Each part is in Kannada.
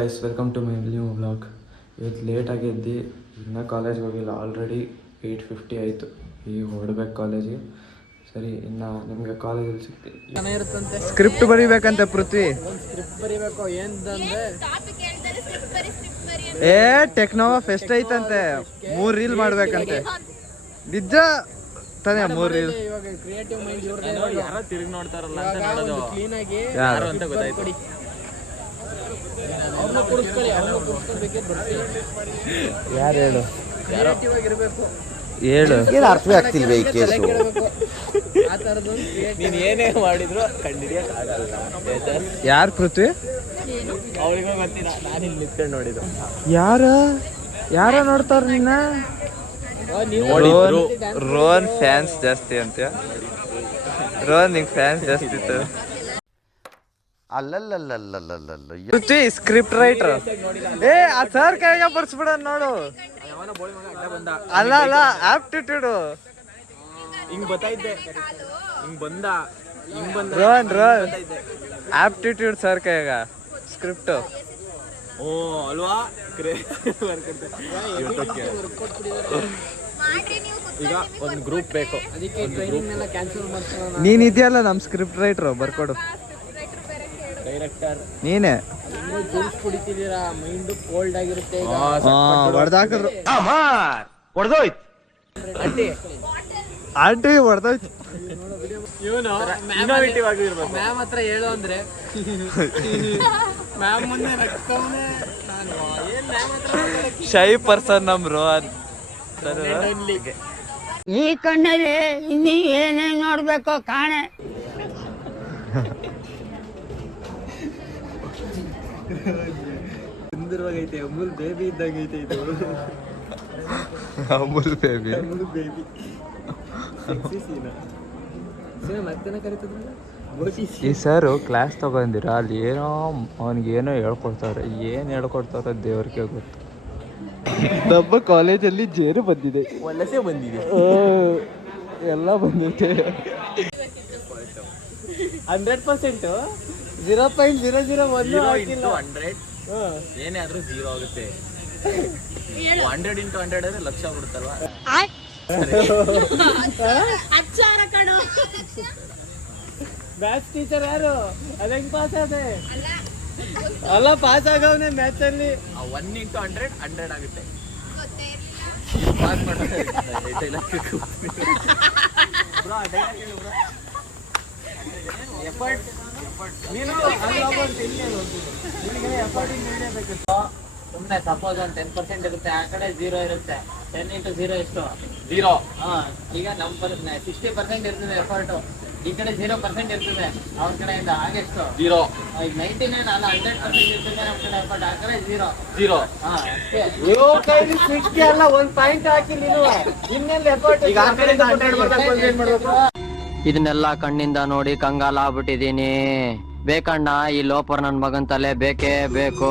Guys welcome to my new vlog. ಇವತ್ತು ಲೇಟಾಗಿ ಎದ್ದು ಇನ್ನೂ ಕಾಲೇಜ್ಗೆ ಹೋಗಿಲ್ಲ. ಆಲ್ರೆಡಿ 8:50 ಆಯಿತು. ಈಗ ಹೊರಡ್ಬೇಕು ಕಾಲೇಜಿಗೆ. ಸರಿ, ಇನ್ನು ನಿಮಗೆ ಕಾಲೇಜಲ್ಲಿ ಸಿಗ್ತೀನಿ. ಸ್ಕ್ರಿಪ್ಟ್ ಬರೀಬೇಕಂತೆ ಪೃಥ್ವಿ. ಟೆಕ್ನೋವಾ ಫೆಸ್ಟ್ ಐತಂತೆ, 3 ರೀಲ್ ಮಾಡ್ಬೇಕಂತೆ. ನಿಜ ತಾನೇ? 3 ರೀಲ್ ತಿರುಗಿ ನೋಡ್ತಾರಲ್ಲ ಅಂತ ಗೊತ್ತಾಯ್ತು. ಯಾರು ಹೇಳು ಏನು ಅರ್ಥವೇ ಆಗ್ತಿಲ್ವೇ ಈ ಕೇಸು? ನೀನ್ ಏನೇ ಮಾಡಿದ್ರು ಕಂಡಿಡಿಯಕ್ ಆಗಲ್ಲ. ಯಾರು ಪೃಥ್ವಿ? ಅವ್ರಿಗೂ ಗೊತ್ತಿಲ್ಲ, ನಾನಿಲ್ಲಿ ನಿಂತ್ಕೊಂಡು ನೋಡಿದ್ದು. ಯಾರ ನೋಡ್ತಾರ ನಿನ್ನ? ರೋಹನ್ ಫ್ಯಾನ್ಸ್ ಜಾಸ್ತಿ ಅಂತ. ರೋಹನ್ ನಿಂಗೆ ಫ್ಯಾನ್ಸ್ ಜಾಸ್ತಿ ಇತ್ತು. ಅಲ್ಲಲ್ಲಲ್ಲಲ್ಲಲ್ಲಲ್ಲ ಪೃಥ್ವಿ ಸ್ಕ್ರಿಪ್ಟ್ ರೈಟರ್. ಆ ಸರ್ ಕೈಗೆ ಬರ್ಸ್ಬಿಡ ನೋಡು. ಅಲ್ಲ ಆಪ್ಟಿಟ್ಯೂಡ್ ಹಿಂಗ್ ಬತ್ತೈತೆ, ಹಿಂಗ್ ಬಂದ ರೋಹನ್ ಆಪ್ಟಿಟ್ಯೂಡ್ ಸರ್ ಕೈಗ ಸ್ಕ್ರಿಪ್ಟ್. ಓ ಅಲ್ವಾ? ಈಗ ಒಂದು ಗ್ರೂಪ್ ಬೇಕು. ನೀನ್ ಇದೆಯಲ್ಲ ನಮ್ ಸ್ಕ್ರಿಪ್ಟ್ ರೈಟರ್, ಬರ್ಕೊಡು. ಡೈರೆಕ್ಟರ್ ನೀನೆ ಕುಡಿತಿದ್ದೀರಾ, ಮೈಂಡ್ ಕೋಲ್ಡ್ ಆಗಿರುತ್ತೆ. ಹೊಡೆದಾಕಿದ್ರು ಆಂಟಿ ಹೊಡೆದೋಯ್ತು. ಇವನು ಇನ್ನೋವೇಟಿವ್ ಆಗಿರ್ಬೇಕು. ಮ್ಯಾಮ್ ಹತ್ರ ಹೇಳು ಅಂದ್ರೆ ಮ್ಯಾಮ್ ಮುಂದೆ ನಗ್ತವನೆ. ಶೈ ಪರ್ಸನ್ ನಮ್ ರೋಹನ್. ಈ ಕಣ್ಣಲ್ಲಿ ಇನ್ನೀ ಏನೇನ್ ನೋಡ್ಬೇಕೋ ಕಾಣೆ. ಸುಂದರವಾಗೈತೆ, ಅಮೂಲ್ ಬೇಬಿ ಇದ್ದಂಗೈತೆ ಇದು. ಅಮೂಲ್ ಬೇಬಿ ಈ ಸರ್ ಕ್ಲಾಸ್ ತಗೊಂಡಿರ ಅಲ್ಲಿ ಏನೋ ಅವನಿಗೇನೋ ಹೇಳ್ಕೊಡ್ತಾರೆ. ಏನು ಹೇಳ್ಕೊಡ್ತಾರೋ ದೇವ್ರಿಗೆ ಗೊತ್ತು. ನಮ್ಮ ಕಾಲೇಜಲ್ಲಿ ಜೇನು ಬಂದಿದೆ, ವಲಸೆ ಬಂದಿದೆ, ಎಲ್ಲ ಬಂದಿದೆ. 100%. 0.001 ಏನೇ ಆದ್ರೂ 0 ಆಗುತ್ತೆ. 100 × 100 ಅಂದ್ರೆ ಲಕ್ಷ ಬಿಡುತ್ತಲ್ವಾ? ಮ್ಯಾಥ್ಸ್ ಟೀಚರ್ ಯಾರು? ಅದ ಹೆಂಗ್ ಪಾಸ್ ಆದೆ? ಅಲ್ಲ, ಪಾಸ್ ಆಗವನೆ ಮ್ಯಾಥ್ಸ್ ಅಲ್ಲಿ. 1 × 100 100 ಆಗುತ್ತೆ. ಪಾಸ್ ಮಾಡ್ತಾರೆ. ಸುಮ್ಮನೆ ಸಪೋಸ್ ಒಂದು 10% ಇರುತ್ತೆ, ಆ ಕಡೆ 0 ಇರುತ್ತೆ. 10 × 0 ಎಷ್ಟು? 0. ಈಗ ನಮ್ಮ 60% ಇರ್ತದೆ ಎಫರ್ಟ್, ಈ ಕಡೆ 0% ಇರ್ತದೆ ಅವ್ರ ಕಡೆಯಿಂದ. ಹಾಗೆಷ್ಟು? 0. ಈಗ 99 ಅಲ್ಲ 100% ಇರ್ತದೆ ನಮ್ಮ ಕಡೆ ಎಫರ್ಟ್, ಆ ಕಡೆ 0. ಅಲ್ಲ, ಒಂದು ಪಾಯಿಂಟ್ ಹಾಕಿ ನೀನು ಇನ್ನೆಲ್ಲ ಎಫರ್ಟ್. ಈಗ ಆ ಕಡೆಯಿಂದ 100 ಬರ್ಬೇಕು ಅಂದ್ರೆ ಏನ್ ಮಾಡ್ಬೇಕು? ಇದನ್ನೆಲ್ಲ ಕಣ್ಣಿಂದ ನೋಡಿ ಕಂಗಾಲ ಆಗ್ಬಿಟ್ಟಿದೀನಿ. ಬೇಕಣ್ಣ, ಈ ಲೋಪರ್ ನನ್ ಮಗನ್ ತಲೆ ಬೇಕೇ ಬೇಕು.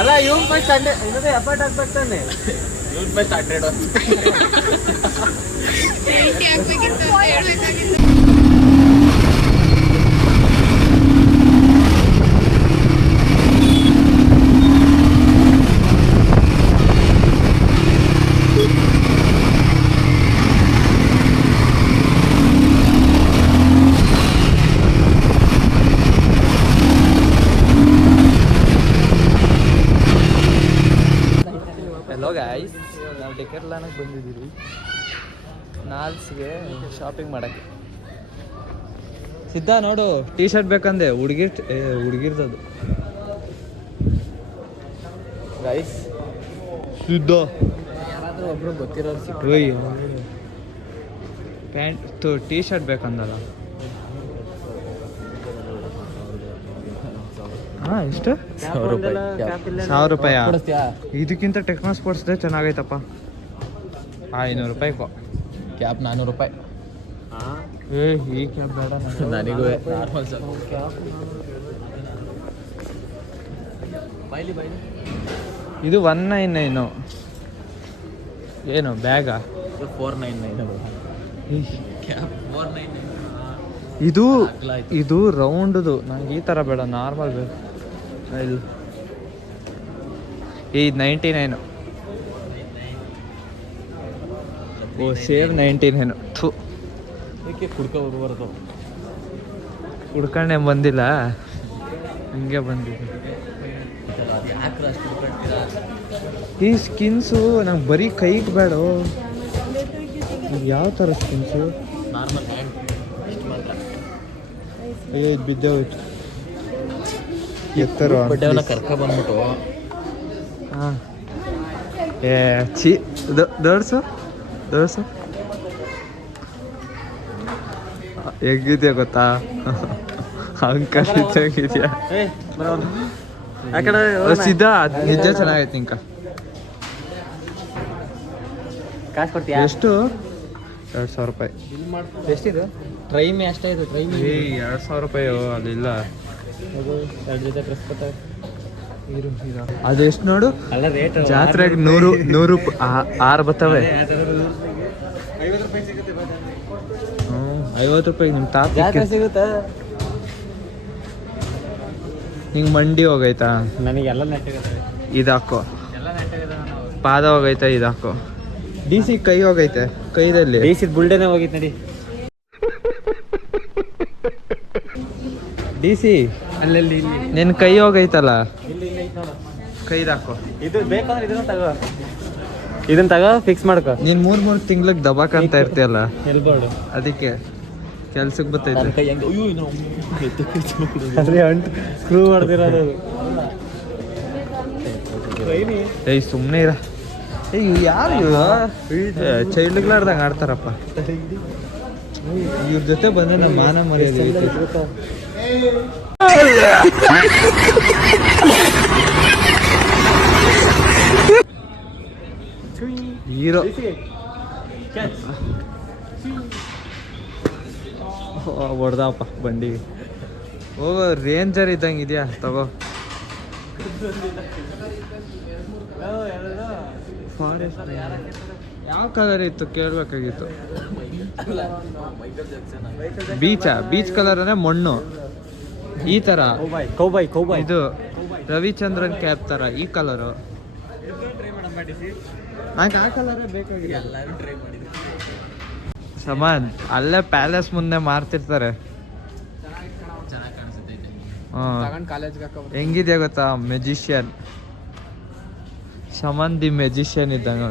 ಅಲ್ಲ, ಇವನ್ ಫಸ್ಟ್ ಎಫರ್ಟ್ ಹಾಕ್ಬೇಕು ತಾನೆ. ಇವನ್ ಫಸ್ಟ್ 100. ಹಲೋ ಗಾಯ್ಸ್, ನಾವು ಡೆಕರ್ಲಾನಿಗೆ ಬಂದಿದ್ದೀವಿ ನಾಲ್ಸ್ಗೆ ಶಾಪಿಂಗ್ ಮಾಡೋಕ್ಕೆ. ಸಿದ್ಧ ನೋಡು, ಟೀ ಶರ್ಟ್ ಬೇಕಂದೆ ಹುಡುಗಿರ್ದದು. ಗೈಸ್, ಸಿದ್ಧ ಯಾರಾದ್ರೂ ಒಬ್ರು ಗೊತ್ತಿರೋರು ಸಿಕ್ಕ ಪ್ಯಾಂಟ್ ಟೀ ಶರ್ಟ್ ಬೇಕಂದಲ್ಲ. ಎಷ್ಟು? 1000 ರೂಪಾಯಿ. ಇದಕ್ಕಿಂತ ಟೆಕ್ನೋ ಸ್ಪೋರ್ಟ್ಸ್ದೇ ಚೆನ್ನಾಗೈತಪ್ಪ. 500 ರೂಪಾಯಿ ಕ್ಯಾಪ್. 400 ರೂಪಾಯಿ. ಈ ಕ್ಯಾಪ್ ಬೇಡ ನನಗೂ. ಇದು 199. ಏನು ಬ್ಯಾಗಾ? 499 ಕ್ಯಾಪ್. 499. ಇದು ಇದು ರೌಂಡ್ದು ನಂಗೆ ಈ ಥರ ಬೇಡ, ನಾರ್ಮಲ್ ಬೇಕು. ಇಲ್ಲ ಈ 99. ಓ ಸೇರ್ 99. ಥೂ ಹುಡ್ಕೊಂಡೆ ಬಂದಿಲ್ಲ, ಹಿಂಗೆ ಬಂದಿದೆ. ಈ ಸ್ಕಿನ್ಸು ನಂಗೆ ಬರೀ ಕೈಗೆ ಬೇಡ. ಯಾವ ಥರ ಸ್ಕಿನ್ಸು? ಅಯ್ಯೋ ಇದು ಬಿದ್ದೆ ಹೋಯ್ತು. ಎತ್ತರ ಬಂದ್ಬಿಟ್ಟು ಹಾಂ ಏ ಚಿ ದೊಡ್ಸು ಹೆಂಗಿದ್ಯಾ ಗೊತ್ತಾ? ಅಂಕಲ್ ಹೆಂಗಿದ್ಯಾ? ಸಿದ್ಧ ನಿಜ ಚೆನ್ನಾಗೈತೆ ಇಂಕ. ಕಾಸು ಕೊಡ್ತೀಯಾ? ಎಷ್ಟು? 2,000 ರೂಪಾಯಿ. ಎಷ್ಟಿದು? ಟ್ರೈಮಿ ಅಷ್ಟೇ ಇದು. ಟ್ರೈಮಿ 2,000 ರೂಪಾಯಿ ಅಲ್ಲಿಲ್ಲ. 2 ಜೊತೆ ಡ್ರೆಸ್ ಕೊಡ್ತಾರೆ. ಅದೆಷ್ಟು ನೋಡು, ಅಲ್ಲ ರೇಟ್ ಜಾತ್ರೆಗೆ 100 6 ಬರ್ತವೆ. 50 ರೂಪಾಯಿ ಸಿಗುತ್ತೆ. 50 ರೂಪಾಯಿ ನಿಮ್ಮ ತಾತ ಸಿಗುತ್ತೆ. ಹಿಂಗೆ ಮಂಡಿ ಹೋಗೈತಾ? ನನಗೆಲ್ಲ ನೆಟ್ಟಿರುತ್ತೆ. ಇದಾಕೋ. ಎಲ್ಲ ನೆಟ್ಟಿರುತ್ತೆ. ಪಾದ ಹೋಗೈತೆ, ಇದಾಕೋ. DC ಕೈ ಹೋಗೈತೆ, ಕೈದಲ್ಲಿ ಬೇಸಿದ ಬುಲ್ಡೇನೆ ಹೋಗಿತ್ತು ನಡಿ. DC ಅಲ್ಲಲ್ಲಿ ನಿನ್ನ ಕೈ ಹೋಗೈತಲ್ಲ, ಇಲ್ಲಿ ಕೈದಾಕೋ. ಇದು ಬೇಕಂದ್ರೆ ಇದನ್ನ ತಗೋ ಫಿಕ್ಸ್ ಮಾಡ್ಕೋ. ನೀನು 3 ತಿಂಗ್ಳಿಗೆ ದಬಾಕಂತ ಇರ್ತೀಯಲ್ಲ, ಎಲ್ಬೋರ್ಡು ಅದಕ್ಕೆ ಕೆಲ್ಸಕ್ಕೆ ಬರ್ತೈತೆ. ಕೈ ಹೆಂಗೆ ಅದೇ ಅಂಟು ಸ್ಕ್ರೂ ಹೊಡೆದಿರೋದು. ಏಯ್ ಸುಮ್ಮನೆ ಇರ. ಏಯ್ ಯಾರು ಚೈಲ್ಡ್ಗಳಾರ್ದಂಗೆ ಆಡ್ತಾರಪ್ಪ. ಇವ್ರ ಜೊತೆ ಬಂದ್ರೆ ನಮ್ಮ ಮಾನ ಮರ್ಯಾದೆ ಐತಿ. ಹೀರೋ ಹೊಡ್ದಪ್ಪ ಬಂಡಿಗೆ. ಹೋಗೋ ರೇಂಜರ್ ಇದ್ದಂಗೆ ಇದೆಯಾ, ತಗೋ. ಯಾವ ಕಲರ್ ಇತ್ತು ಕೇಳಬೇಕಾಗಿತ್ತು. ಬೀಚ್ ಕಲರ್ ಅಂದ್ರೆ ಮಣ್ಣು ಈ ತರ. ಕೌಬಾಯ್ ಇದು ರವಿಚಂದ್ರನ್ ಕ್ಯಾಪ್ ತರ ಈ ಕಲರು. ನಂಗೆ ಆ ಕಲರೇ ಬೇಕಾಗಿಲ್ಲ. ಸಮಾನ್ ಅಲ್ಲೇ ಪ್ಯಾಲೇಸ್ ಮುಂದೆ ಮಾರ್ತಿರ್ತಾರೆ. ಹೆಂಗಿದ್ಯಾ ಗೊತ್ತಾ? ಮೆಜಿಷಿಯನ್ ಶಮನ್ ದಿ ಮೆಜಿಷಿಯನ್ ಇದ್ದಂಗ.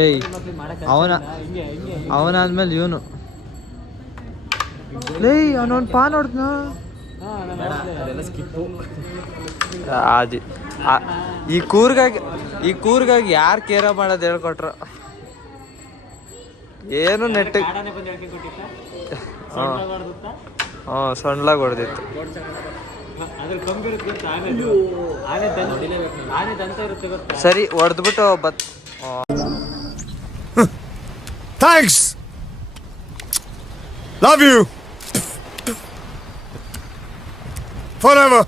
ಏಯ್ ಅವನಾದ್ಮೇಲೆ ಇವನು. ಏಯ್ ಅವನೊಂದು ಪಾ ನೋಡ್ತನ. ಈ ಕೂರ್ಗಾಗಿ ಯಾರು ಕೇರ ಮಾಡೋದು ಹೇಳ್ಕೊಟ್ರು? ಏನು ನೆಟ್ಟಿಗೆ ಸಣ್ಣಲಾಗಿ ಹೊಡೆದಿತ್ತು. ಸರಿ ಹೊಡೆದ್ಬಿಟ್ಟು thanks, love you for ever.